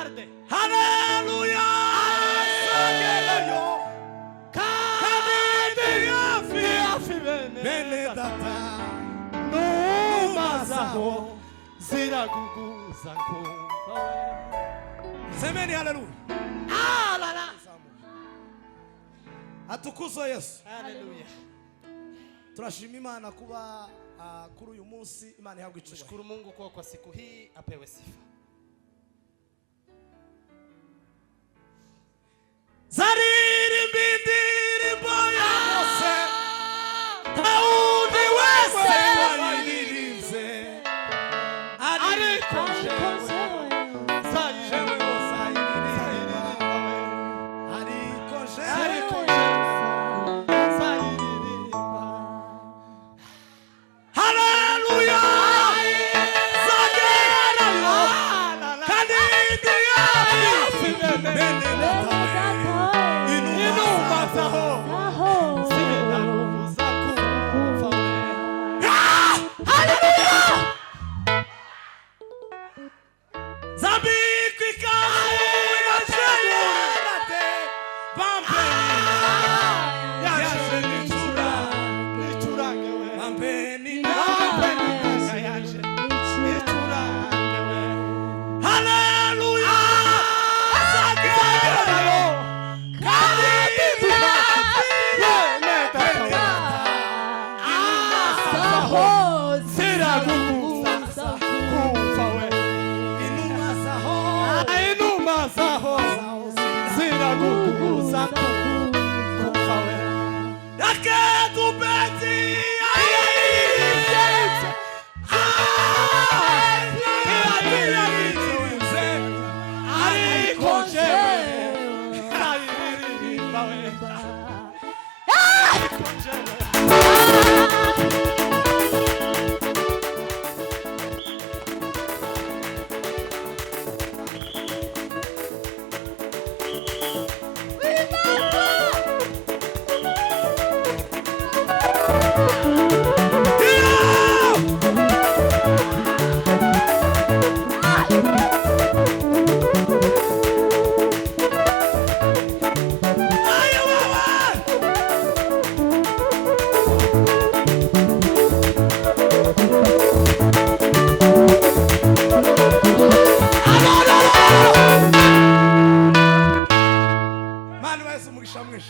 arde. Haleluya. Sagerayo. Bene data. Numazaho ziraguguza kumva we. Semeni haleluya. Alala. Atukuzwe Yesu. Haleluya. Turashima Imana kuba kuri uyu munsi Imana ihabwa icubahiro. Shukuru Mungu kwa siku hii apewe sifa. Zariri mbindiri boya mose. Taudi wese wayirize. Ariko jewe. Jewe wosayirize. Ariko jewe. Haleluya. Zagerayo. Kanidiya. Bene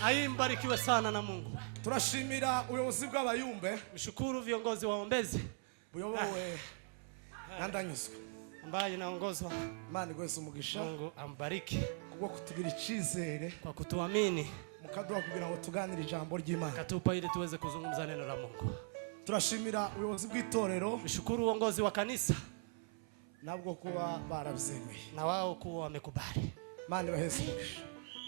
Aimbarikiwe sana na Mungu. Turashimira ubuyobozi bw'abayumbe. Mshukuru viongozi waombezi. Buyobowe nandanyuzwe. Ambaye naongozwa. Imana igwese umugisha. Mungu ambariki. Kubwo kutugira icizere. Kwa kutuamini. Mukaduha kugira ngo tuganire ijambo ry'Imana. Katupa ili tuweze kuzungumza neno la Mungu. Turashimira ubuyobozi bw'itorero. Mshukuru uongozi wa kanisa. Nabwo kuba barabyemeye. Na wao kuwa wamekubali. Imana ibaheze umugisha.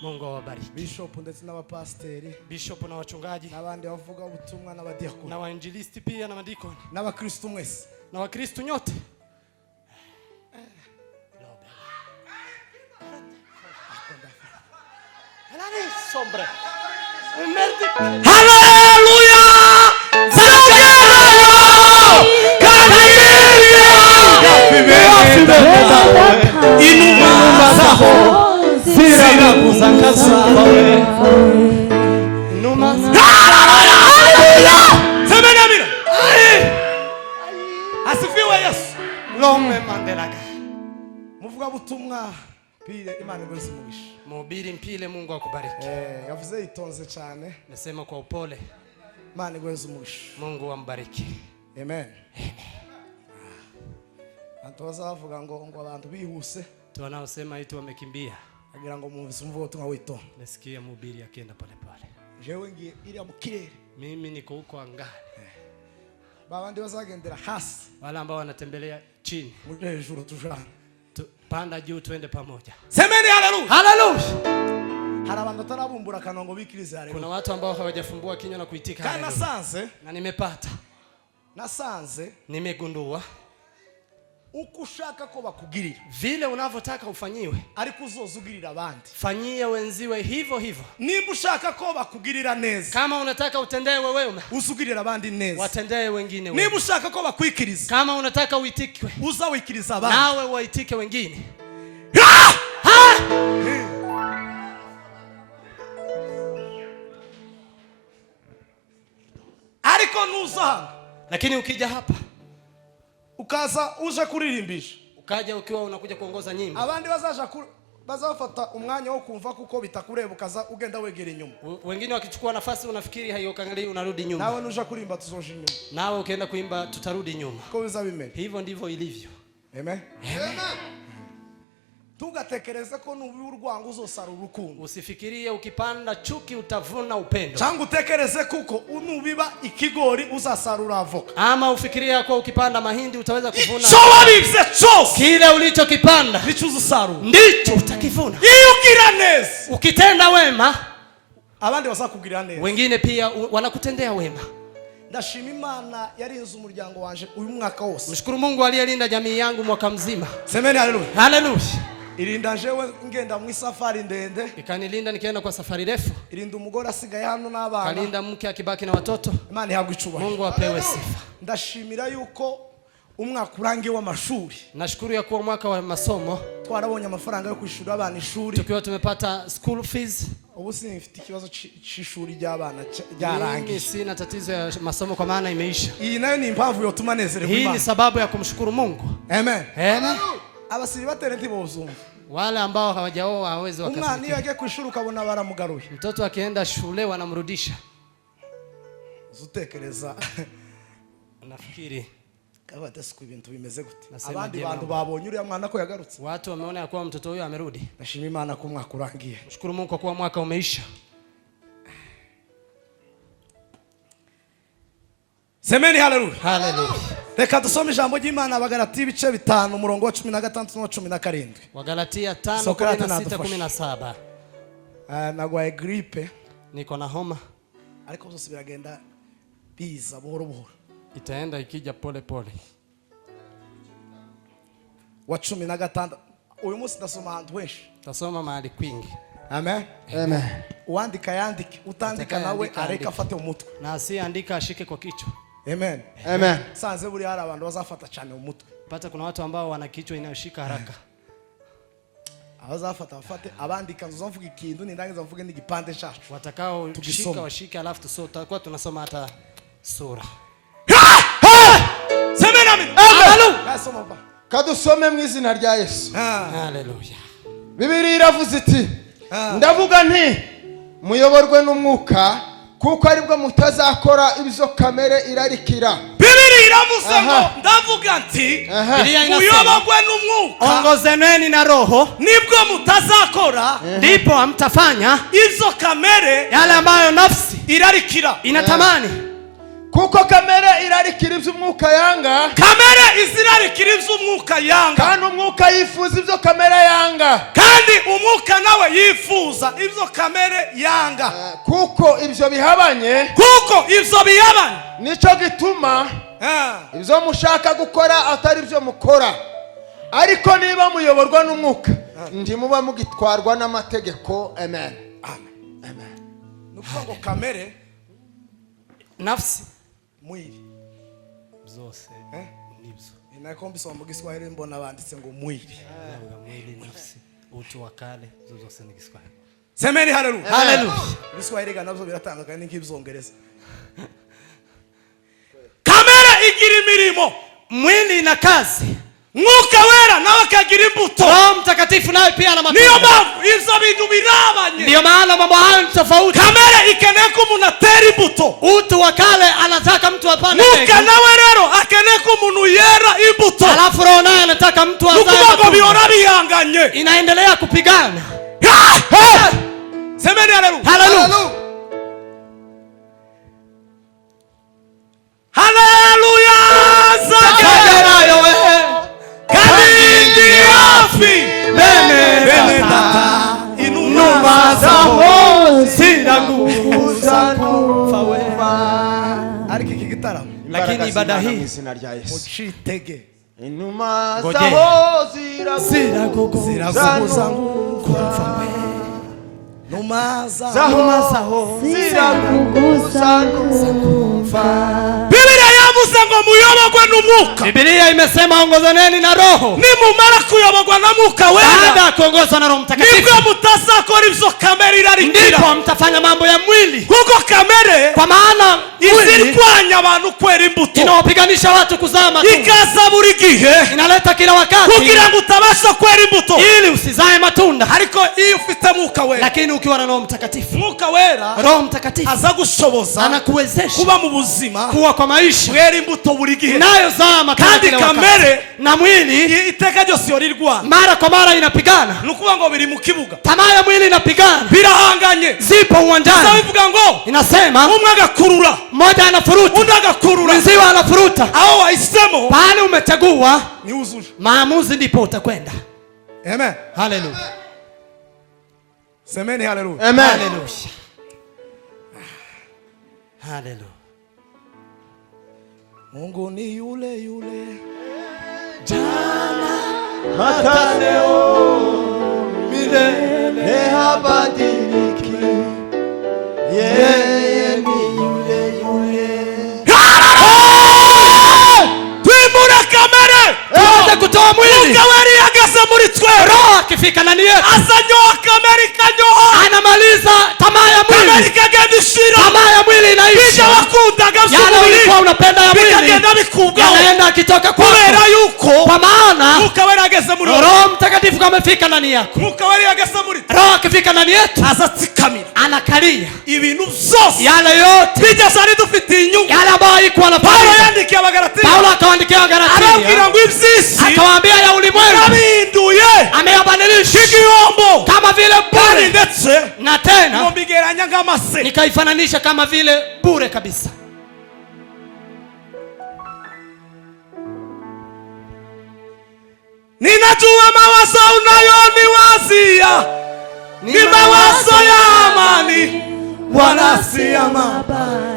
Mungu awabariki. Bishop ndetse n'abapasteri, Bishop na wachungaji, n'abandi bavuga ubutumwa n'abadiakoni, na wainjilisti pia na madikoni, n'abakristo mwese, na wakristo nyote. Sombre. Haleluya! Inuma zaho ziraguza we. Inuma haleluya! Semeni amina. Asifiwe Yesu. Lome mandelaga. Muvuga butumwa pile Imana igwese umugisha. Mhubiri mpile Mungu akubariki. Yavuze itonze cyane. Nasema kwa upole. Imana igwese umugisha. Mungu ambariki. Amen. Antoza bavuga ngo abantu bihuse. Tunaosema itu wamekimbia. Agira ngo mumvise umvugo tumwa wito. Nasikia mhubiri akienda pole pole. Jewe ngiye iri mu kirere. Mimi niko huko angani. Babandi bazagendera hasi. Wala ambao wanatembelea chini. Muje hejuru tujana. Panda juu tuende pamoja. Semeni haleluya. Haleluya. Hari abantu tarabumbura kanongo bikirize haleluya. Kuna watu ambao hawajafumbua kinywa na kuitika haleluya. Kana sanze. Na nimepata. Nasanze. Nimegundua. Uko ushaka ko bakugirira. Vile unavyotaka ufanyiwe. Ariko uzozugirira abandi. Fanyia wenziwe hivyo hivyo. Nimba ushaka ko bakugirira neza. Kama unataka utendewe wewe. Uzugirira abandi neza. Watendee wengine wewe. Nimba ushaka ko bakwikiriza. Kama unataka uitikwe. Uzawikiriza abandi. Nawe waitike wengine. ariko nuza, lakini ukija hapa ukaza uje kuririmbisha, ukaja ukiwa unakuja kuongoza nyimbo, abandi bazafata umwanya wo kumva kuko bitakureba ukaza ugenda wegera inyuma. Wengine wakichukua nafasi unafikiri hayokangali unarudi nyuma. Nawe nuja kurimba tuzoje inyuma. Nawe ukienda kuimba tutarudi nyuma. Ko bizabimera. Hivyo ndivyo ilivyo. Amen. Amen. Tugatekereza ko nubi urwango uzosara urukundo. Usifikirie ukipanda chuki utavuna upendo. Cyangwa utekereze kuko unubiba ikigori uzasarura avoka. Ama ufikiria kwa ukipanda mahindi utaweza kuvuna. So wabivye chose. Kile ulichokipanda ndicho uzasarura. Ndicho utakivuna. Iyo ugira neza, ukitenda wema, abandi bazakugira neza. Wengine pia wanakutendea wema. Ndashima Imana yarinze umuryango wanje uyu mwaka wose. Mshukuru Mungu aliyelinda jamii yangu mwaka mzima. Semeni haleluya. Haleluya. Irinda jewe ngenda mu safari ndende, ikanilinda nikienda kwa safari refu. Irinda umugore asigaye hano n'abana, kalinda mke akibaki na watoto. Imana ihabwe icubahiro. Mungu apewe sifa. Ndashimira yuko umwaka urangiye w'amashuri. Nashukuru ya kuwa mwaka wa masomo twarabonye amafaranga yo kwishura abana ishuri, tukiwa tumepata school fees. Ubu sinifite ikibazo cy'ishuri ry'abana ryarangiye. Mimi sina tatizo ya masomo kwa maana imeisha. Iyi nayo ni impamvu yo tumanezererwa. Hii ni sababu ya kumshukuru Mungu. Amen. Amen. Abasiri batera ntibozumva. Wale ambao hawajaoa hawezi wakasikia. Umwana iyo yagiye kwishuri ukabona baramugaruye. Mtoto akienda shule wanamrudisha. Uzutekereza. Nafikiri kaba tasiku ibintu bimeze gute. Abandi bantu babonye uriya mwana ko yagarutse. Watu wameona ya kuwa mtoto huyo amerudi. Nashima Imana ko mwaka urangiye. Shukuru Mungu kwa kuwa mwaka umeisha. Semeni haleluya. Haleluya. Reka dusome ijambo ry'Imana Abagalatia ibice 5 umurongo wa 16 na 17. Wagalatia 5:16-17. Nagwaye gripe. Niko na homa. Ariko byose biragenda biza buhoro buhoro. Itaenda ikija pole pole. Wa 16. Uyu munsi ndasoma ahantu henshi. Tasoma mahali kwingi. Amen. Amen. Uandika yandike, utandika nawe areka afate umutwe. Na asiandika ashike kwa kichwa. Amen. Amen. Sanze buri hari abantu bazafata cyane umutwe. Pata kuna watu ambao wana kichwa inayoshika haraka. Abazafata bafate abandika nzomvuga ikintu nindangiza mvuge n'igipande cyacu. Watakao shika washike alafu tutakuwa tunasoma hata sura. Semeni amen. Haleluya. Soma ba. Kadusome mu izina rya Yesu. Haleluya. Bibiliya iravuze iti ndavuga nti muyoborwe n'umwuka kuko aribwo mutazakora ibyo kamere irarikira. Bibiliya iravuze ngo ndavuga nti muyoborwe n'umwuka, ongozeni na roho, nibwo mutazakora, ndipo hamtafanya izo kamere yale ambayo nafsi irarikira inatamani. Kuko kamere irarikira ibyo umwuka yanga, kamere izirarikira ibyo umwuka yanga, kandi umwuka yifuza ibyo kamere yanga, kandi umwuka nawe yifuza ibyo kamere yanga. Kuko ibyo bihabanye, nico gituma ibyo mushaka gukora atari byo mukora. Ariko niba muyoborwa n'umwuka ndi muba mugitwarwa n'amategeko. Amen. Amen. Nuko kamere nafsi mwili zose nibyo. Inakombiswa mu Giswahili mbona banditse ngo mwili. Mwili, nafsi, utu wa kale zose ni Kiswahili. Semeni haleluya. Haleluya. Giswahili ganavyo biratandukanye n'ikibizongereza. Kamere igira imirimo, mwili na kazi. Mwuka wera nawe kagira imbuto. Roho Mtakatifu nawe pia ana matunda. Niyo mpamvu izo bintu birabanye. Ndio maana mambo hayo ni tofauti. Kamere ikeneye ko umuntu atera imbuto. Utu wa kale anataka mtu apande mbegu. Mwuka nawe rero akeneye ko umuntu yera imbuto. Alafu roho naye anataka mtu azae matunda. Nukuvuga bihora bihanganye. Inaendelea kupigana. Semeni haleluya. Haleluya. Haleluya. Zakayo wewe. Kadindi afi. Bene tata. Inuma zao sina nguvu za kufa wewe. Ariki kigitaramo. Lakini ibada hii izina rya Yesu. Mucitege. Inuma zao ziraguguza kufa wewe. Numa zao ziraguguza kufa. Biblia yavuze ngo muyobogwe n'umwuka. Biblia imesema ongozaneni na roho. Nimumara kuyobogwa na mwuka wera, baada ya kuongozwa na Roho Mtakatifu, nibwo mutazakora ivyo kamere irarikira. ndipo mtafanya mambo ya mwili. Kuko kamere, kwa maana izirwanya abantu kwera imbuto, inawapiganisha watu kuzaa matunda, ikaza buri gihe, inaleta kila wakati kugira ngo utabasha kwera imbuto, ili usizae matunda. Ariko iyo ufite mwuka wera, lakini ukiwa na Roho Mtakatifu, mwuka wera, Roho Mtakatifu aza gushoboza, anakuwezesha kuba mu buzima, kuwa kwa maisha kwera imbuto buri gihe, nayo zaa matunda kila wakati. Kamere na mwili iteka ryose yorirwa, mara kwa mara inapigana. Nukuvuga ngo biri mu kibuga, tamaa ya mwili inapigana, birahanganye, zipo uwanjani. Sasa bivuga ngo inasema umwe agakurura, mmoja anafuruta, undi agakurura, mziwa anafuruta. Hao waisemo pale umechagua ni uzuri, maamuzi ndipo utakwenda. Amen. Hallelujah. Semeni hallelujah. Amen. Hallelujah. Hallelujah. Mungu ni yule yule jana hata leo milele habadiliki, yeye ni yule yule. Twimura kamere, tuanze kutoa mwili. Kawari agase muri twe, Roho akifika ndani yetu, asanyoa kamere, kanyoa, anamaliza tamaa ya mwili. Kamere kagenda shira, tamaa ya mwili inaisha. Bija wakundaga yale ulikuwa unapenda ya mwili, bikagenda bikubwa, yanaenda akitoka kwako, kubera yuko, kwa maana Kawari agase muri Roho Mtakatifu kamefika ndani yako. Kawari agase muri, Roho akifika ndani yetu, azatsikamira, anakalia ibintu byose, yale yote bija sari dufite inyungu, yale ambayo haikuwa na faida. Paulo yandikiye Abagalatia, Paulo akawaandikia Wagalatia, arabwira ngo ibyisi, akawaambia ya ulimwengu abinduye, ameyabadilisha igihombo, kama vile bure, ndetse na tena mbigeranya nk'amase, nikaifananisha kama vile bure kabisa. Ninajua mawazo unayoniwazia ni mawazo ya amani, wala si ya mabaya.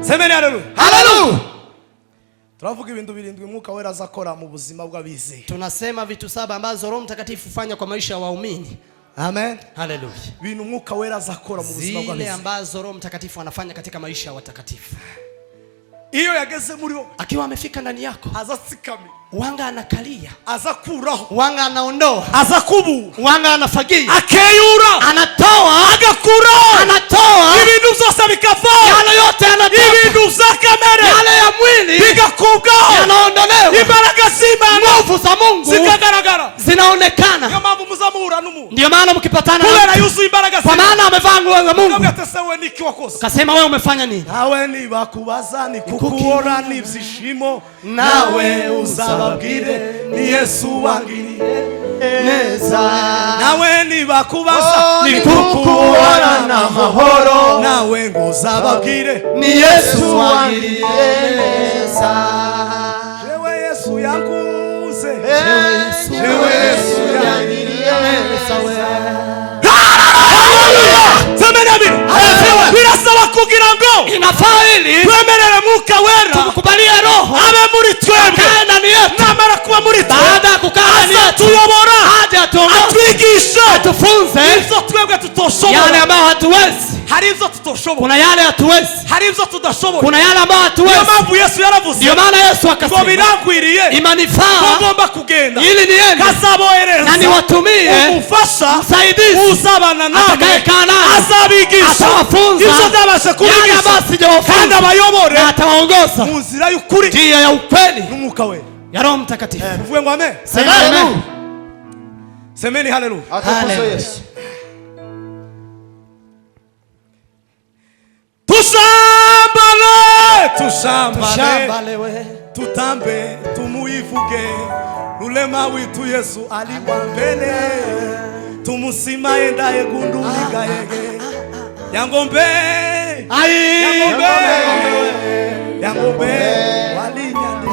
Semeni haleluya. Haleluya. Turavuga ibintu birindwi mwuka wera azakora mu buzima bw'abizeye. Tunasema vitu 7 ambazo Roho Mtakatifu fanya kwa maisha ya waumini. Amen. Haleluya. Bintu mwuka wera azakora mu buzima bw'abizeye, zile ambazo Roho Mtakatifu anafanya katika maisha ya watakatifu. Iyo yageze muri wo, akiwa amefika ndani yako, azatsikami, wanga anakalia, azakuraho, wanga anaondoa, azakubu, wanga anafagia, akeyura, anatoa, agakura, anatoa, ibintu byose bikava, yale yote anatoa, ibintu za kamere, yale ya mwili bigakubwa, yanaondolewa, imbaraga z'Imana, nguvu za Mungu zikagaragara, zinaonekana. Kama muzamura n'umuntu, ndio maana mkipatana, kubera yuzuye imbaraga kwa maana amevaa nguo za Mungu, ugatesewe niki wakoze, kasema wewe umefanya nini? Nawe nibakubaza ni kukuora n'ibyishimo, nawe uzababwire ni Yesu wangiriye neza. Nawe nibakubaza ni kukuora n'amahoro, nawe ngo uzababwire ni Yesu wangiriye neza. Jewe Yesu yanguze, Jewe Yesu yangiriye neza. Birasaba kugira ngo inafaa ili twemerere mwuka wera, tukubalie Roho abe muri twebwe, namara kuba muri twebwe, baada ya kukaa ndani yetu, tuyobora, aje atuongoze, atwigishe, atufunze ibyo twebwe tutoshobora. yale ambayo hatuwezi. Hari ibyo tutoshobora, kuna yale hatuwezi, hari ibyo tudashobora, kuna yale ambayo hatuwezi. Niyo mpamvu Yesu yaravuze, ndio maana Yesu akasema, ngo birangwiriye, imanifaa ngomba kugenda ili niende, kazabohereza na niwatumie umufasha, msaidizi, uzabana namwe, atakayekaa nanyi, azabigisha, atawafunza ibyo ndabasha kubigisha, kandi abayobore, na atawaongoza mu nzira y'ukuri, njia ya ukweli n'umwuka wera ya Roho Mtakatifu. Uvuge ngo amen. Sema amen. Semeni haleluya. Atukuzwe Yesu. Tushambale, tutambe, tumuivuge, rulema witu Yesu aliwa mbele, tumusimaye ndaye gunduliga yege, yangombe, yangombe, walinyande.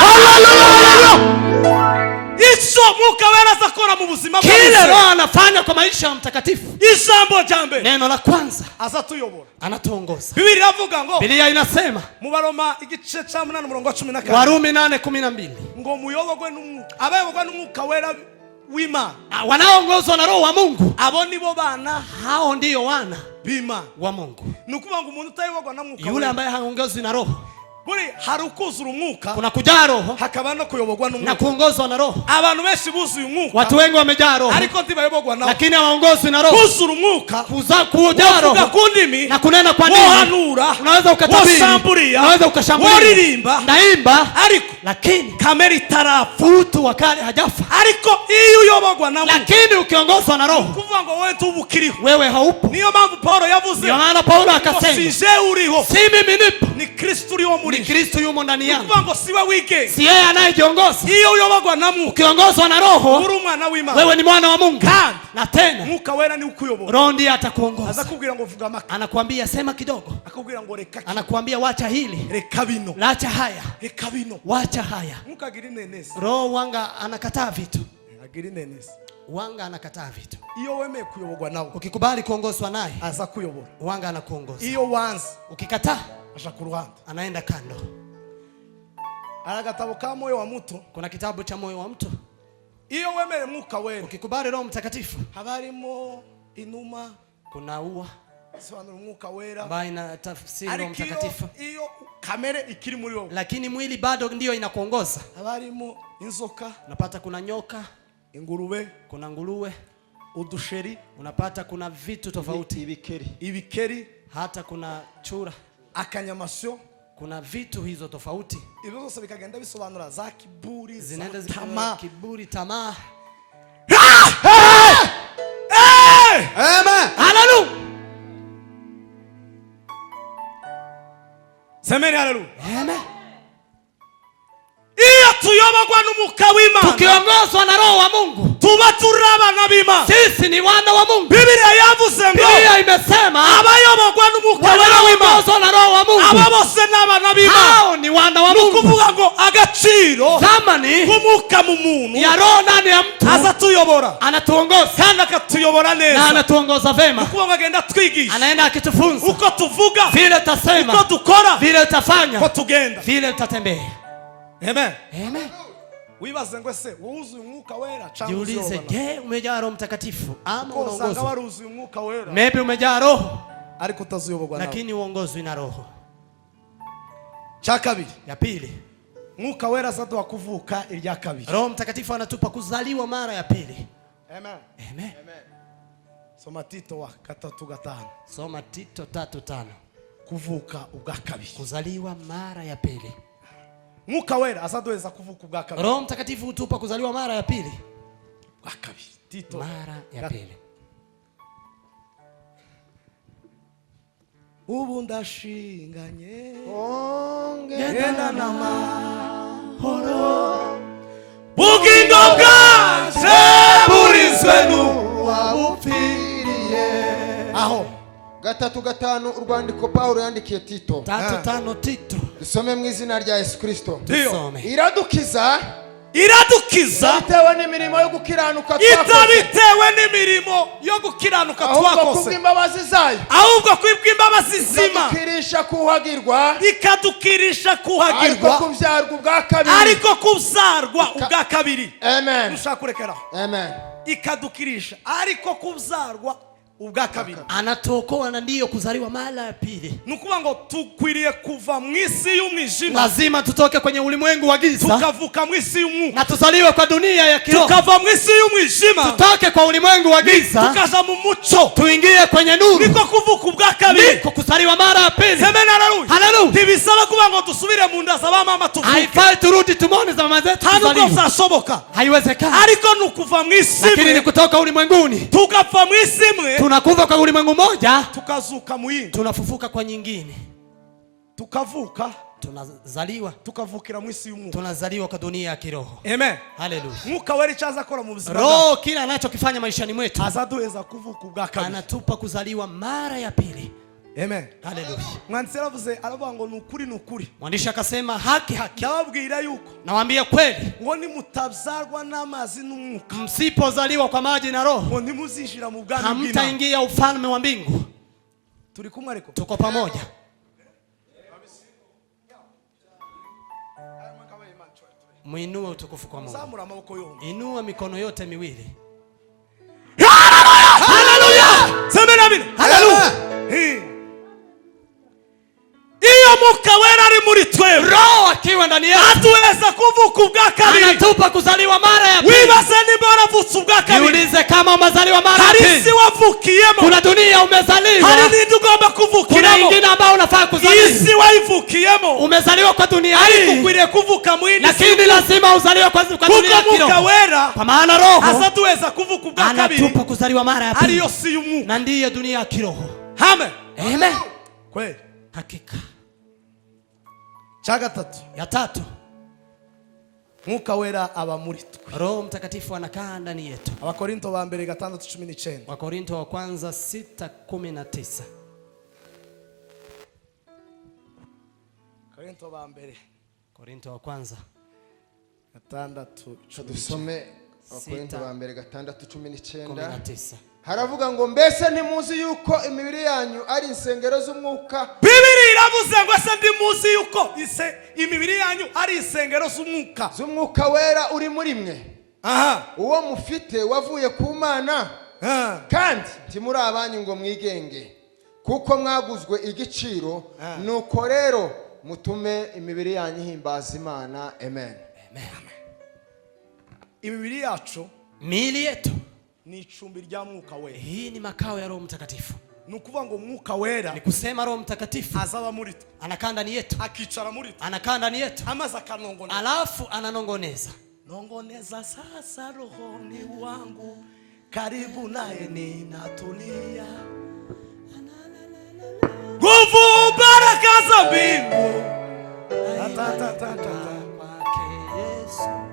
Hallelujah. Icho mwuka wera azakora mu buzima bwawe. Kile Roho anafanya kwa maisha ya mtakatifu, ijambo jambe, neno la kwanza, azatuyobora, anatuongoza. Biblia iravuga ngo, Biblia inasema mu Baroma igice cha 8:14, Warumi 8:12, ngo muyobogwe n'umwuka, abayobogwa n'umwuka wera w'Imana, wanaoongozwa na Roho wa Mungu, abo nibo bana, hao ndio wana bima wa Mungu. nukuvuga ngo umuntu utayoborwa na mwuka Yule ambaye haongozwi na roho. buri hari ukuzura umwuka, Kuna kujaa roho hakaba no kuyoborwa na n'umwuka. kuongozwa na roho. Abantu benshi buzuye umwuka, Watu wengi wamejaa roho ariko ntibayoborwa nawo. lakini hawaongozwi na roho. Kuzura umwuka, Kujaa roho ku ndimi, na kunena kwa ndimi, wohanura, unaweza ukatabiri, wosamburia, unaweza ukashambulia, woririmba, naimba, ariko lakini kamera itarapfa. utu wa kale hajafa. Ariko iyo uyoborwa na Mungu, Lakini ukiongozwa na roho, kuvuga ngo wewe tubukiriho. wewe haupo. Niyo mpamvu Paulo yavuze, Ndio maana Paulo akasema, sije uriho, si mimi nipo, ni Kristo uriho muri ni Kristo yumo ndani yangu. kuvuga ngo siwe wige. Si yeye anayejiongoza. Iyo uyoborwa na Mungu, Ukiongozwa na roho, uri umwana w'Imana. wewe ni mwana wa Mungu. Kandi Na tena Mwuka wera ni ukuyobora. roho ndiye atakuongoza. Azakubwira ngo vuga maka, Anakuambia sema kidogo, akubwira ngo reka ki, anakuambia wacha hili, reka bino, lacha haya, reka bino. wacha haya. Ntukagire inenesi. Roho wanga anakataa vitu, Agire inenesi. wanga anakataa vitu. Iyo wemeye kuyoborwa nawe, Ukikubali kuongozwa naye, aza kuyobora. wanga anakuongoza. Iyo wanze, Ukikataa, asha ku ruhande. anaenda kando. Ara gatabo ka moyo wa muto, Kuna kitabu cha moyo wa mtu. iyo wemeye Mwuka wera, Ukikubali Roho Mtakatifu, habarimo inuma, kuna ua isobanura Mwuka wera. ambayo inatafsiri Roho Ariko Mtakatifu, iyo kamere ikiri muri wowe, lakini mwili bado ndio inakuongoza. habarimo inzoka, Unapata kuna nyoka, ingurube, kuna nguruwe, udusheri, unapata kuna vitu tofauti, ibikeri, hata kuna chura, akanyamasyo. kuna vitu hizo tofauti Ibyo byose bikagenda bisobanura za kiburi, za zinaenda tamaa. kiburi, tamaa. Amen. Haleluya, Semeni haleluya. amen. Iyo tuyoborwa n'Umwuka w'Imana, Tukiongozwa na Roho wa Mungu, tuba turi abana b'Imana. sisi ni wana wa Mungu. Biblia yavuze ngo Biblia imesema abayoborwa n'Umwuka w'Imana, wanaoongozwa na Roho wa Mungu, aba bose ni abana b'Imana. hao ni wana wa Mungu. Nukuvuga ngo agaciro Thamani k'Umwuka mu muntu ya Roho ndani ya mtu aza tuyobora, anatuongoza kandi akatuyobora na neza. anatuongoza vema, Nukuvuga ngo agenda twigisha anaenda akitufunza uko tuvuga, vile uko tutasema, dukora, vile uko tutafanya, tugenda. vile tutatembea. Amen. Amen. Wibaze ngo ese wuzuye Umwuka wera cyangwa Jiulize, uziyobora? je, umejaa Roho Mtakatifu ama Ko usanga unaongozwa? waruzuye Umwuka wera Maybe umejaa Roho ariko utazuyoborwa nawe. lakini uongozwi na Roho. Cya kabiri, Ya pili, Mwuka wera azaduha kuvuka irya kabiri. Roho Mtakatifu anatupa kuzaliwa mara ya pili. Amen. Amen. Soma Tito wa 3:5. Soma Tito 3:5. Kuvuka ubwa kabiri. Kuzaliwa mara ya pili. Mwuka wera azaduheza kuvuka ubwa kabiri. Roho Mtakatifu hutupa kuzaliwa mara ya pili. Ubwa kabiri. Tito Mara ya pili. ubu ndashinganye Genda na mahoro, bugingo bwanje burinzwe n'uwabupfiriye. aho 3:5 urwandiko Paulo yandikiye Tito. 3:5 Tito. Dusome mu izina rya Yesu Kristo. Tusome. Iradukiza iradukiza bitewe n'imirimo yo gukiranuka twakoze, itabitewe n'imirimo yo gukiranuka ahubwo twakoze, kubw'imbabazi zayo ahubwo kwibw'imbabazi zima ikadukirisha kuhagirwa, ikadukirisha ariko kuhagirwa, kubyarwa ubwa kabiri. ariko kuzarwa ubwa kabiri. Amen. Ushaka kurekeraho, Amen. ikadukirisha ariko kuzarwa ubwa kabiri. Anatuokoa na ndiyo kuzaliwa mara ya pili. Nukuvuga ngo tukwiriye kuva mu isi y'umwijima, Lazima tutoke kwenye ulimwengu wa giza tukavuka mu isi y'umwuka, na tuzaliwe kwa dunia ya kiroho. tukava mu isi y'umwijima, Tutoke kwa ulimwengu wa giza tukaza mu mucyo, tuingie kwenye nuru. niko kuvuka ubwa kabiri. Niko kuzaliwa mara ya pili. Semeni haleluya. Haleluya. Ntibisaba kuvuga ngo dusubire mu nda za ba mama tuvuke, Haifai turudi tumone za mama zetu nta nubwo tuzaliwe. byashoboka, Haiwezekani. ariko ni ukuva mu isi Lakini ni imwe kutoka ulimwenguni. tukava mu isi imwe Tunakufa kwa ulimwengu moja, tukazuka mu yindi, tunafufuka kwa nyingine. tukavuka Tunazaliwa, tukavukira mu isi y'umwuka. tunazaliwa kwa dunia ya kiroho. Amen. Haleluya. Mwuka wera icyo aza akora mu buzima bwacu, Roho kila anachokifanya maishani mwetu azaduheza kuvuka ubwa kabiri. anatupa kuzaliwa mara ya pili. Amen. Haleluya. Mwanditsi yaravuze aravuga ngo ni ukuri, ni ukuri, Mwandishi akasema haki haki, ndababwira yuko nawaambia kweli, ngo nimutabyarwa n'amazi n'umwuka, msipozaliwa kwa maji na roho ngo ntimuzinjira mu bwami bw'Imana. hamtaingia ufalme wa mbingu. Turi kumwe ariko Tuko pamoja. Muinue utukufu kwa Mungu. zamura amaboko yombi. Inua mikono yote miwili. Haleluya. Semeni amina. Haleluya. Roho akiwa ndani yetu atuweza kuvuka ubwa kabiri. anatupa kuzaliwa mara ya pili. Wibaze nimba waravutse ubwa kabiri. Jiulize kama umezaliwa mara ya Hari pili. isi wavukiyemo. Kuna dunia umezaliwa. Hari n'indi ugomba Kuna kuvukiramo. ingine ambayo unafaa kuzaliwa. Isi wayivukiyemo. Umezaliwa kwa dunia Ariko hii. ukwiriye kuvuka mu yindi Lakini lazima uzaliwe kwa dunia kuko Mwuka kiroho. Wera Kwa maana Roho azatuweza kuvuka ubwa kabiri. anatupa kuzaliwa mara ya pili. Ariyo si y'umwuka. Na ndiyo dunia ya kiroho. Amen. Amen. Kweli. Hakika. Cha gatatu. Ya tatu, Mwuka Wera aba muri twe. Roho Mtakatifu anakaa ndani yetu. Abakorinto ba mbere 6:19. Wakorinto wa kwanza 6:19. Korinto ba mbere Korinto wa kwanza 6:19. dusome Abakorinto ba mbere 6:19. 19. Haravuga ngo mbese ntimuzi yuko imibiri yanyu ari insengero z'umwuka. Bibiri iravuze ngo ese ndimuzi yuko imibiri yanyu ari insengero z'umwuka wera uri muri mwe. Aha. Uwo mufite wavuye ku Mana. Kandi ntimuri abanyu ngo mwigenge, kuko mwaguzwe igiciro. Nuko rero mutume imibiri yanyu ihimbaza Imana. Amen. Amen. Imibiri yacu, miili yetu ni icumbi rya Mwuka Wera. Hii ni makao ya Roho Mtakatifu. Nukuvuga ngo Mwuka Wera Ni kusema Roho Mtakatifu azaba muri twe, anakaa ndani yetu, akicara muri twe, anakaa ndani yetu, amaze akanongoneza. alafu ananongoneza. Nongoneza sasa rohoni wangu, karibu naye ninatulia. Nguvu baraka za mbingu.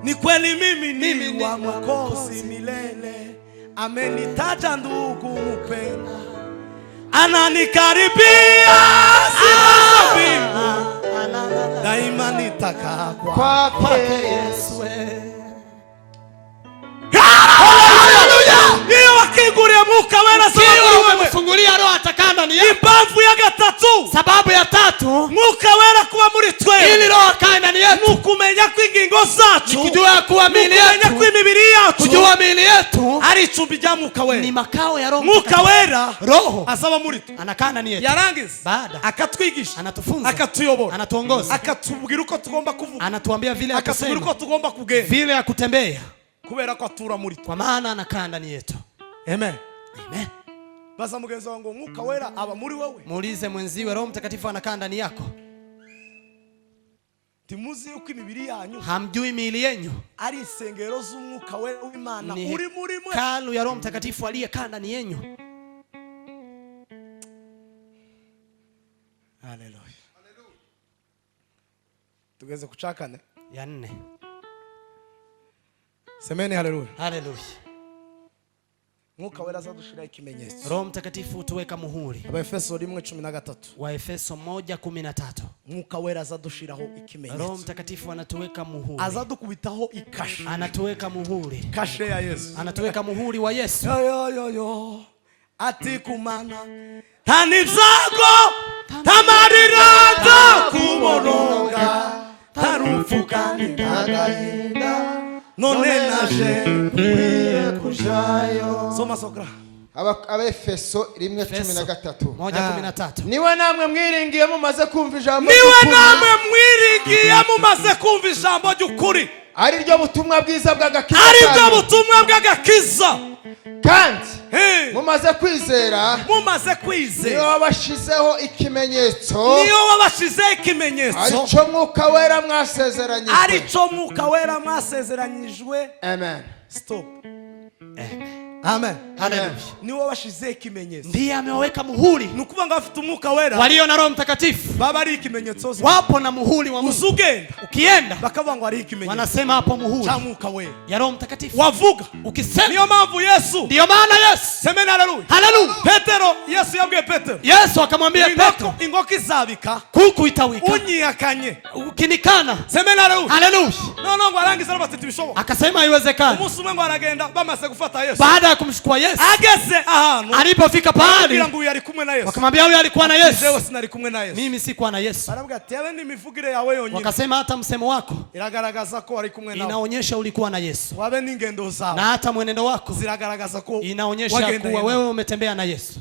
Ni kweli mimi ni wa Mwokozi milele. Amenitaja ndugu mpendwa, ananikaribia sifa za mbingu. Daima nitakaa Kwake Yesu. iyo wakiguria Mwuka Wera Kiwa umefungulia Roho atakaa ndani yako. impamvu ya gatatu, Sababu ya tatu, Mwuka Wera kuba muri twe, ili Roho akae ndani yetu, nukumenya kw'ingingo zacu, kujua kuwa miili nukumenya yetu, kw'imibiri yacu, kujua miili yetu ari icumbi rya Mwuka ni Wera. makao ya Roho Mwuka Mtakatifu. Wera Roho azaba muri twe, anakaa ndani yetu, yarangiza baada akatwigisha, anatufunza, akatuyobora, anatuongoza, akatubwira uko tugomba kuvuga, anatuambia vile ya akatubwira uko kusema, tugomba kugenda, vile ya kutembea, kubera ko atura muri twe. kwa maana anakaa ndani yetu. Amen. Amen. Baza mugenzi wangu, Mwuka Wera aba muri wewe. Muulize mwenziwe, Roho Mtakatifu anakaa ndani yako. Timuzi yuko imibiri yanyu Hamjui miili yenu ari insengero z'Umwuka Wera w'Imana ni uri muri mwe. hekalu ya Roho Mtakatifu aliyekaa ndani yenu. Haleluya. Tugeze kucakane Ya 4. semeni haleluya. Haleluya. Mwuka Wera azadushira ikimenyetso. Roho Mtakatifu hutuweka muhuri. Abaefeso 1:13. Waefeso 1:13. Mwuka Wera azadushiraho Roho ikimenyetso, Mtakatifu anatuweka muhuri. azadukubitaho ikashe, Anatuweka muhuri. kashe ya Yesu. Anatuweka muhuri wa Yesu. Yo ati kumana tani vyago tamarira ndakumoronga tarumfukani ndagahinda none naje nkwiye kujayo. Soma sokra. Abaefeso 1:13. 1:13. Niwe namwe mwiringiye mumaze kumva ijambo Niwe ry'ukuri. namwe mwiringiye mumaze kumva ijambo ry'ukuri, Ari ryo butumwa bwiza bw'agakiza ari bwo kanyu. butumwa bw'agakiza, Kandi Hey, mumaze kwizera mumaze niyo kwizera wabashizeho ikimenyetso, niyo wabashizeho ikimenyetso, arico Mwuka Wera mwasezeranyijwe. arico Mwuka Wera mwasezeranyijwe. Amen. Stop. Amen. Haleluya. Niwe wabashizeho ikimenyetso. Ndiye ameweka muhuri. Nukuvuga ngo bafite Umwuka Wera Walio na Roho Mtakatifu baba ari ikimenyetso, wapo na muhuri wa Mungu. uzugenda Ukienda bakavuga ngo ari ikimenyetso wanasema hapo muhuri cha Mwuka Wera ya Roho Mtakatifu. wavuga. Ukisema Niyo mpamvu Yesu, ndio maana Yesu. semeni haleluya. Haleluya. Petero, Yesu yabwiye Petero, Yesu akamwambia Petro, ingoko izabika kuku itawika unyihakanye. ukinikana. Semeni haleluya. Haleluya. Noneho ngo arangiza arabatita ibishoboka. Akasema haiwezekani. Umunsi umwe ngo aragenda bamaze gufata Yesu, Baada ya kumchukua Yesu, ageze ahantu alipofika pahali kugira ngo uyu ari kumwe na Yesu, wakamwambia huyu alikuwa na Yesu. jewe sinari kumwe na Yesu. Mimi sikuwa na Yesu. Barabwira ati yawe ni mivugire yawe yonyine Wakasema hata msemo wako iragaragaza ko ari kumwe nawe, inaonyesha ulikuwa na Yesu, wabe n'ingendo zawe na hata mwenendo wako ziragaragaza ko inaonyesha wagenda kuwa yena. wewe umetembea na Yesu.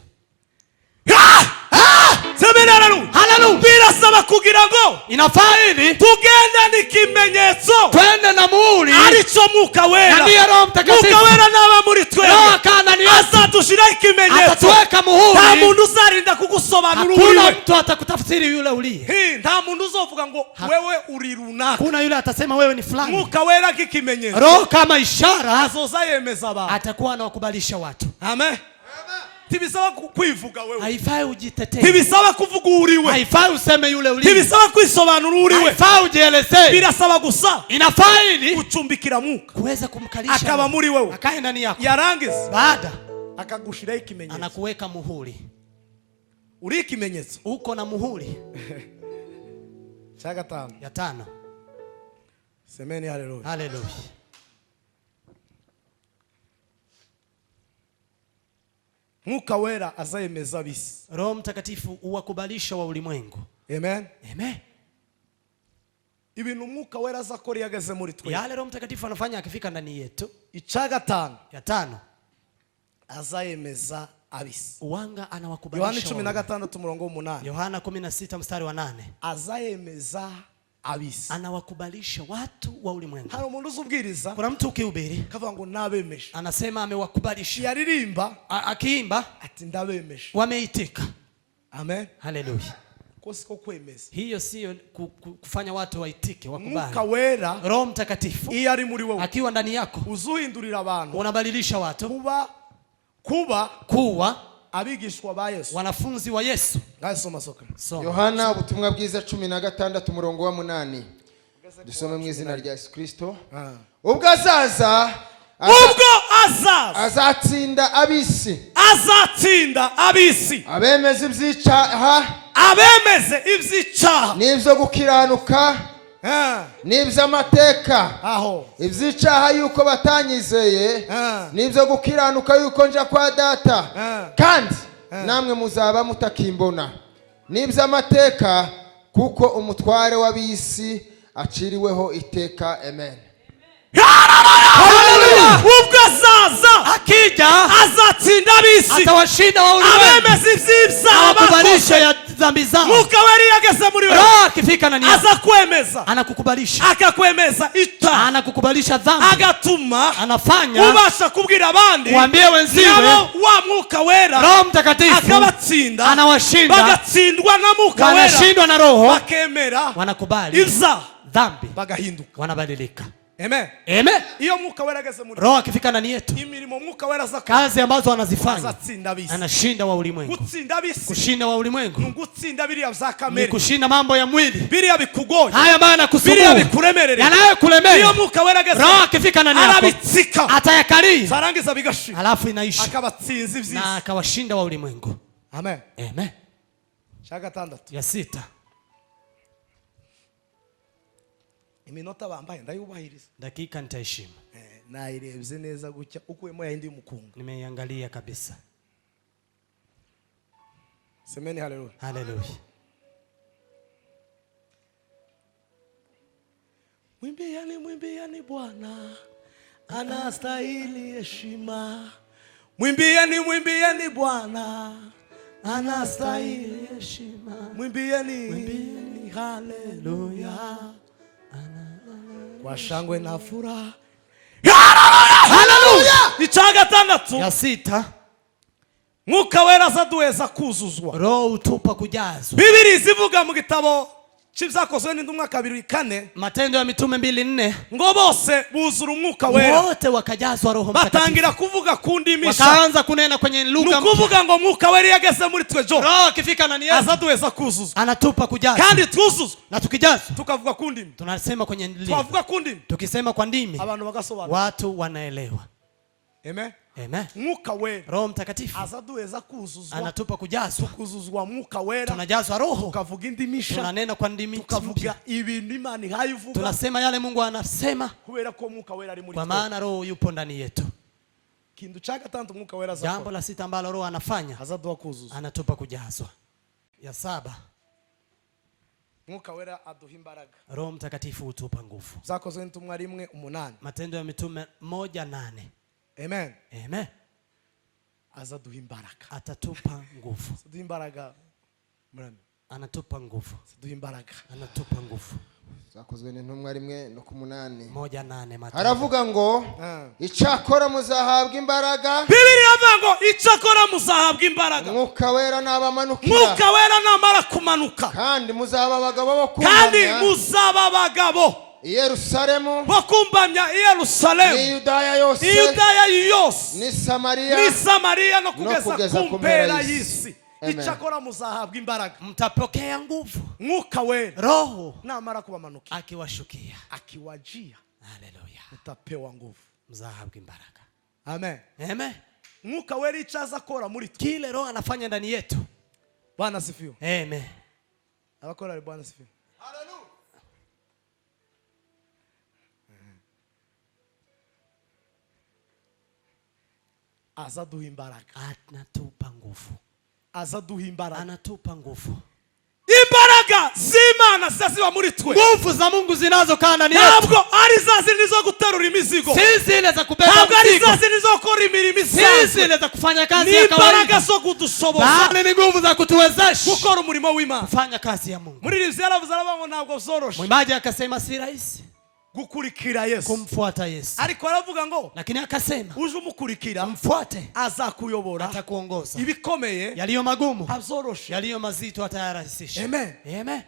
Seme Haleluya. Birasaba kugira ngo inafaa hivi tugende n'ikimenyetso twende na muhuri aricho Mwuka Wera. na ndiye Roho Mtakatifu. Mwuka Wera naba muri twebwe Roho akana ni azatushira ikimenyetso, atatuweka muhuri. nta muntu uzarinda kugusobanura Hakuna uriwe. mtu atakutafsiri yule uliye. Nta muntu uzovuga ngo wewe uri runaka. Kuna yule atasema wewe ni fulani. Mwuka Wera kikimenyetso, Roho kama ishara azoza yemeza abantu, atakuwa anawakubalisha watu. amen. Tibisaba kwivuga wewe, Haifai ujitetee. tibisaba kuvuga uriwe, Haifai useme yule uliye. tibisaba kwisobanura uriwe, Haifai ujielezee. birasaba gusa Inafaa ili kucumbikira Mwuka kuweza kumkalisha akaba muri wewe, akae ndani yako. yarangiza Baada akagushiraho ikimenyetso, anakuweka muhuri. uri ikimenyetso. Uko na muhuri Cha gatanu, ya 5. semeni haleluya. Haleluya. Mwuka Wera azayemeza bisi. Roho Mtakatifu uwakubalisha wa ulimwengu. Amen. Amen. Ibintu Mwuka Wera azakora yageze muri twe, Yale Roho Mtakatifu anafanya akifika ndani yetu. ica gatanu, Ya 5. azayemeza abisi. Uwanga anawakubalisha. Yohana 16:8. Yohana 16 mstari wa 8. Azayemeza abisi. Anawakubalisha watu wa ulimwengu. Hari umuntu uzubwiriza Kuna mtu ukihubiri kavuga ngo nabemeje, anasema amewakubalisha. yaririmba Akiimba ati ndabemeje. wameitika. Amen. Haleluya. Kosiko kwemeza. Hiyo sio kufanya watu waitike, wakubali. Mwuka Wera Roho Mtakatifu iyo ari muri wowe akiwa ndani yako uzuhindurira abantu, unabadilisha watu kuba abigishwa ba Yesu, wanafunzi wa Yesu. Gasoma soka. Yohana ubutumwa bwiza 16 umurongo wa 8. Dusome mu izina rya Yesu Kristo. Ubwo azaza azatsinda abisi, abemeza ibyicaha n'ibyo gukiranuka n'iby'amateka, ibyicaha yuko batanyizeye n'ibyo gukiranuka yuko nja kwa data kandi namwe muzaba mutakimbona, n'iby'amateka kuko umutware w'abisi aciriweho iteka. Amen. Ubwo azaza akija azatsinda abisi, atawashinda wa ulimwengu, abemeza iby'ibyaha kubalisha ya dhambi zao. Mwuka Wera yageze muri wewe, Roho akifika ndani yako azakwemeza, anakukubalisha, akakwemeza ita, anakukubalisha dhambi, agatuma anafanya ubasha kubwira abandi, kuambia wenziwe wa Mwuka Wera, Roho Mtakatifu akabatsinda, anawashinda, bagatsindwa na Mwuka Wera, wanashindwa na Roho, bakemera, wanakubali ibyaha, dhambi, bagahinduka, wanabadilika. Amen. Amen. Iyo Mwuka Wera ageze muri Roho akifika ndani yetu, imirimo Mwuka Wera azakora, kazi ambazo anazifanya, azatsinda abisi, anashinda wa ulimwengu. gutsinda abisi, Kushinda wa ulimwengu ngutsinda biriya bya ni kamere, kushinda mambo ya mwili, biriya bikugoye, haya maana biriya kusumbua, bikuremerera, yanayokulemea. iyo Mwuka Wera ageze, Roho akifika ndani yako arabitsika, atayakalia, zarangiza bigashira, alafu inaisha, akabatsinza ibyisi, na akawashinda wa ulimwengu. Amen. Amen. Cha gatandatu, Ya 6. iminota bambaye ndayubahiriza, Dakika nitaheshimu. nayirebye neza gutya ukuyemo yindi mukungu. Nimeiangalia kabisa. Semeni haleluya. Haleluya. Mwimbieni Bwana anastahili heshima. Mwimbieni Bwana anastahili heshima. Mwimbieni haleluya kwa shangwe na furaha. Haleluya. Ica gatandatu, Ya 6. Mwuka Wera azaduheza kuzuzwa. Roho utupa kujazwa. Bibiri zivuga mu gitabo cy'ibyakozwe n'indumwa 2:4, Matendo ya Mitume 2:4, ngo bose buzura Umwuka Wera, wote wakajazwa Roho Mtakatifu, batangira kuvuga kundi misha, wakaanza kunena kwenye lugha mpya. nukuvuga ngo Mwuka Wera yageze muri twe jo, Roho akifika ndani yetu azaduheza kuzuzwa, anatupa kujazwa, kandi twuzuzwa, na tukijazwa tukavuga kundi, tunasema kwenye ndimi, twavuga kundi, tukisema kwa ndimi abantu bagasobanura, watu wanaelewa. Amen. Amen. Mwuka Wera Roho Mtakatifu azaduheza kuzuzwa, anatupa kujazwa, kuzuzwa Mwuka Wera, tunajazwa Roho, tukavuga indi misha, tunanena kwa ndimi tukavuga ibintu Imana ihayivuga, tunasema yale Mungu anasema, kubera ko Mwuka Wera ari muri kwa twe. maana Roho yupo ndani yetu. Kindu cha gatandatu Mwuka Wera Jambo azakora, la 6 ambalo Roho anafanya, azaduha kuzuzwa. anatupa kujazwa. Ya 7. Mwuka Wera aduha imbaraga. Roho Mtakatifu hutupa nguvu. Zakozwe n'intumwa 1:8. Matendo ya Mitume 1:8. Amen. Amen. Azaduha imbaraga. Atatupa nguvu. Azaduha imbaraga. Anatupa nguvu. Duha imbaraga. Anatupa nguvu. Zakozwe n'intumwa 1:8. 1:8 Mathayo. Haravuga ngo icyakora muzahabwa imbaraga. Bibiliya avuga ngo icyakora muzahabwa imbaraga. Mwuka wera nabamanukira. Mwuka wera namara kumanuka. Kandi muzaba abagabo bo kumbamya. Kandi muzaba abagabo. Yerusalemu. Bo kumbamya Yerusalemu. Ni Yudaya yose. Ni Yudaya yose. Ni Samariya. Ni Samariya no kugeza ku mpera y'isi. Amen. Icyakora muzahabwa imbaraga. Mtapokea nguvu. Mwuka wera. Roho namara kubamanukira. akiwashukia. Akiwajia. Haleluya. Mtapewa nguvu. Mzahabwa imbaraga. Amen. Amen. Mwuka wera ichaza kora muri tu. Kile Roho anafanya ndani yetu. Bwana sifiwe. Amen. Abakora Bwana sifiwe. Haleluya. Azaduha imbaraga. Anatupa nguvu. Azaduha imbaraga. Anatupa nguvu. Imbaraga z'Imana ziba muri twe. Nguvu za Mungu zinazokaa ndani yetu. Ntabwo ari za zindi zo guterura imizigo. Si zile za kubeba mizigo. Ntabwo ari za mizigo. zindi zo gukora imirimo isanzwe. Si zile za kufanya kazi Ni ya kawaida. imbaraga zo kudushoboza. Bali ni nguvu za kutuwezesha gukora umurimo w'Imana. kufanya kazi ya Mungu. Muri ivyo yaravuze aravuga ntabwo zoroshe. Mwimbaji akasema si rahisi gukurikira Yesu. kumfuata Yesu. Ariko aravuga ngo Lakini akasema uje umukurikira mfuate, azakuyobora, atakuongoza. ibikomeye Yaliyo magumu, azoroshe, yaliyo mazito atayarahisisha. Amen. Amen.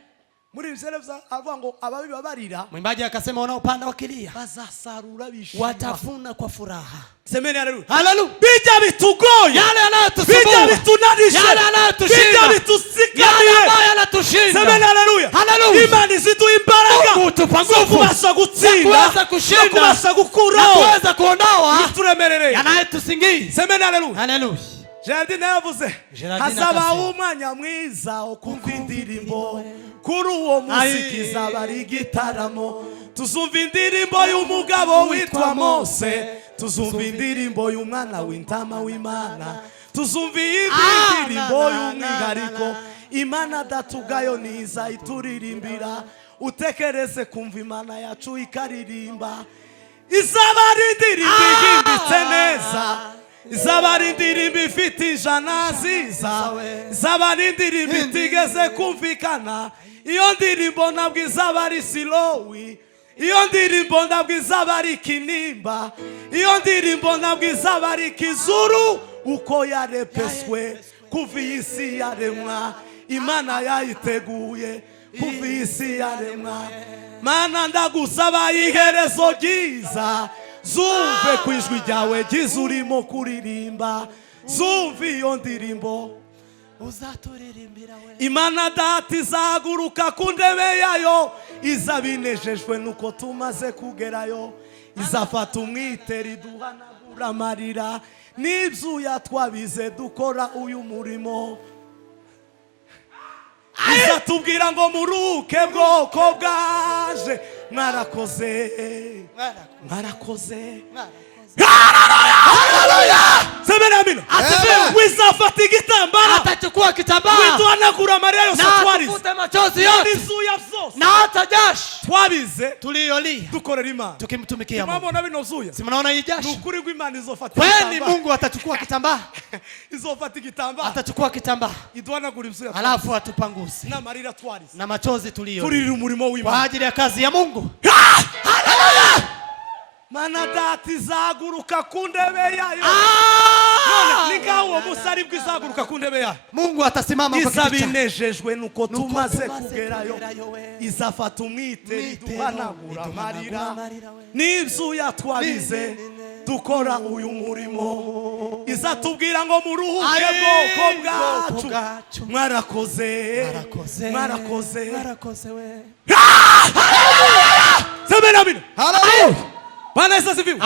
Muri ivyo yaravuze aravuga ngo ababi babarira. Mwimbaji akasema wanaopanda wakilia Bazasarura bishima. watafuna kwa furaha. Semeni haleluya. Haleluya. Bija bitugoye. Yale yanayotusumbua. Bija bitunadisha. Yale yanayotushinda. Bija bitusikamiye. Yale ambayo yanatushinda. Semeni haleluya. Haleluya. Imana iziduha imbaraga. Mungu utupa nguvu. Kubasha gutsinda. Kuweza kushinda. Kubasha gukuraho. Kuweza kuondoa Ituremerere. yanayotusingiza. Semeni haleluya. Haleluya. Gerardine yavuze hazaba umwanya mwiza wo kumva indirimbo kuri uwo musikiza bari igitaramo. Tuzumva indirimbo y'umugabo witwa Mose, tuzumva indirimbo y'umwana w'intama w'Imana, tuzumva indirimbo y'umwihariko Imana datugayo niza ituririmbira. Utekereze kumva Imana yacu ikaririmba. Izaba ari indirimbo ihimbitse neza. Izaba ari indirimbo ifite ijana ziza. Izaba ari indirimbo itigeze kumvikana. Iyo ndirimbo ntabwo izaba ari silowi. Iyo ndirimbo ntabwo izaba ari kinimba. Iyo ndirimbo ntabwo izaba ari kizuru. Uko yarepeswe kuva iyi si yaremwa, Imana yayiteguye kuva iyi si yaremwa. Mana ndagusaba iherezo ryiza. Zumve ku ijwi ryawe ryiza urimo kuririmba. Zumve iyo ndirimbo Uzaturirimbira we. Imana data izahaguruka ku ndebe yayo. Izabinejejwe nuko tumaze kugerayo. Izafata umwitero iduhanagura amarira. N'ibyuya twabize dukora uyu murimo. Izatubwira ngo muruke bwoko bwaje. Mwarakoze. Mwarakoze. Haleluya. Semeni amina. Wizafata igitambara. Atachukua kitambaa. Widuhanagura amarira yose twarize. Atafute machozi yote. N'izuya zose. Na hata jasho Twabize. tuliyolia Dukorera Imana. tukimtumikia Mungu. Mama bino zuya. Si mnaona hii jasho? Nukuri gw'Imana izofata Kweli Mungu atachukua kitambaa. Izofata igitambara. Atachukua kitambaa. Iduhanagura izuya. Alafu atupanguze. N'amarira twarize. Na machozi tuliyolia. Turira umurimo Kwa w'Imana. ajili ya kazi ya Mungu. Haleluya. Mana data izahaguruka ku ndebe yayo. Ningawo musari bw'izahaguruka ku ndebe yayo. Mungu atasimama kwa kiti chake. Izabinejejwe nuko tumaze kugerayo. Izafata umwitero iduhanagura amarira. N'ibyuya twabize dukora uyu murimo. Izatubwira ngo muruhuke bwoko bwacu. Mwarakoze. Mwarakoze. Mwarakoze we. Semeni amina. Haleluya. Bwana Yesu asifiwe.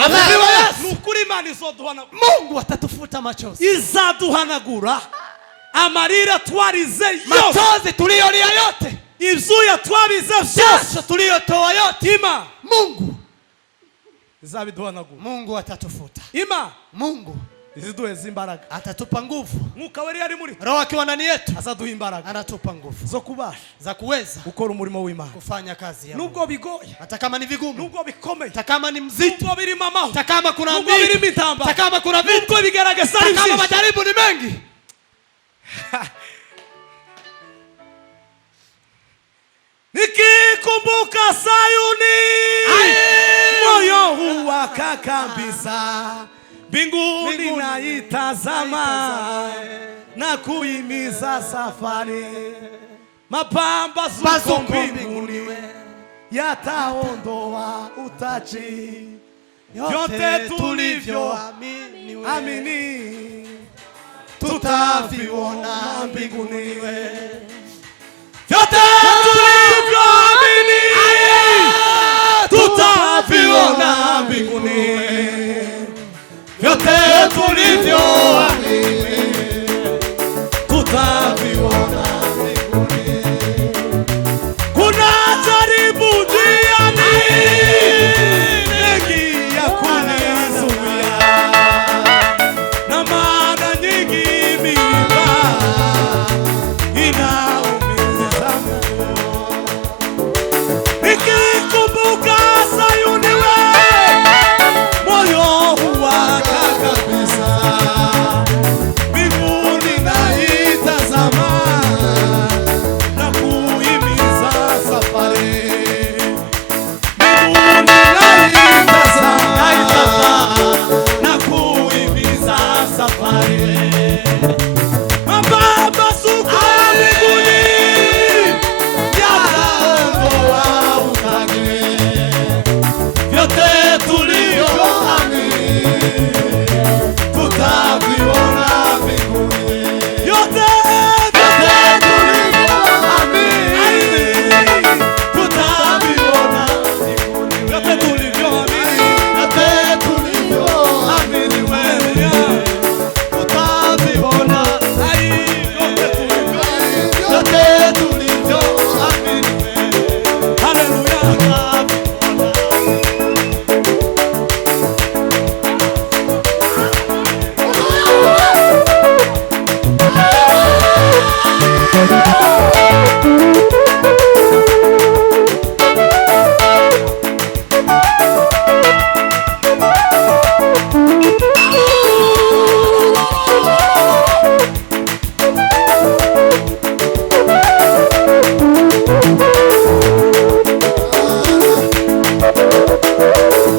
Nukuri Imana izoduhanagura. Mungu atatufuta machozi. Izaduhanagura amarira twarize yose. Machozi tuliyolia yote. Ibyuya twabize byose. Jasho tuliyotoa yote. Ima. Mungu Izabiduhanagura. Mungu atatufuta. Ima. Mungu Iziduheza imbaraga. atatupa nguvu. Mwuka wera yari muri. Roho akiwa ndani yetu Azaduha imbaraga. anatupa nguvu Zo kubasha. za kuweza Gukora umurimo w'Imana. kufanya kazi ya Mungu. Nubwo bigoye. Hata kama ni vigumu, Nubwo bikomeye. hata kama ni mzito, Nubwo birimo amaho. hata kama kuna Nubwo birimo mbivu, intambara. hata kama kuna vitu, Nubwo bigaragaza ari hata kama byinshi. majaribu ni mengi. nikikumbuka Sayuni, moyo huwaka kabisa, mbinguni naitazama na kuhimiza safari, mapambazuko mbinguni yataondoa utaji, yote tulivyo amini tutaviona mbinguni, yote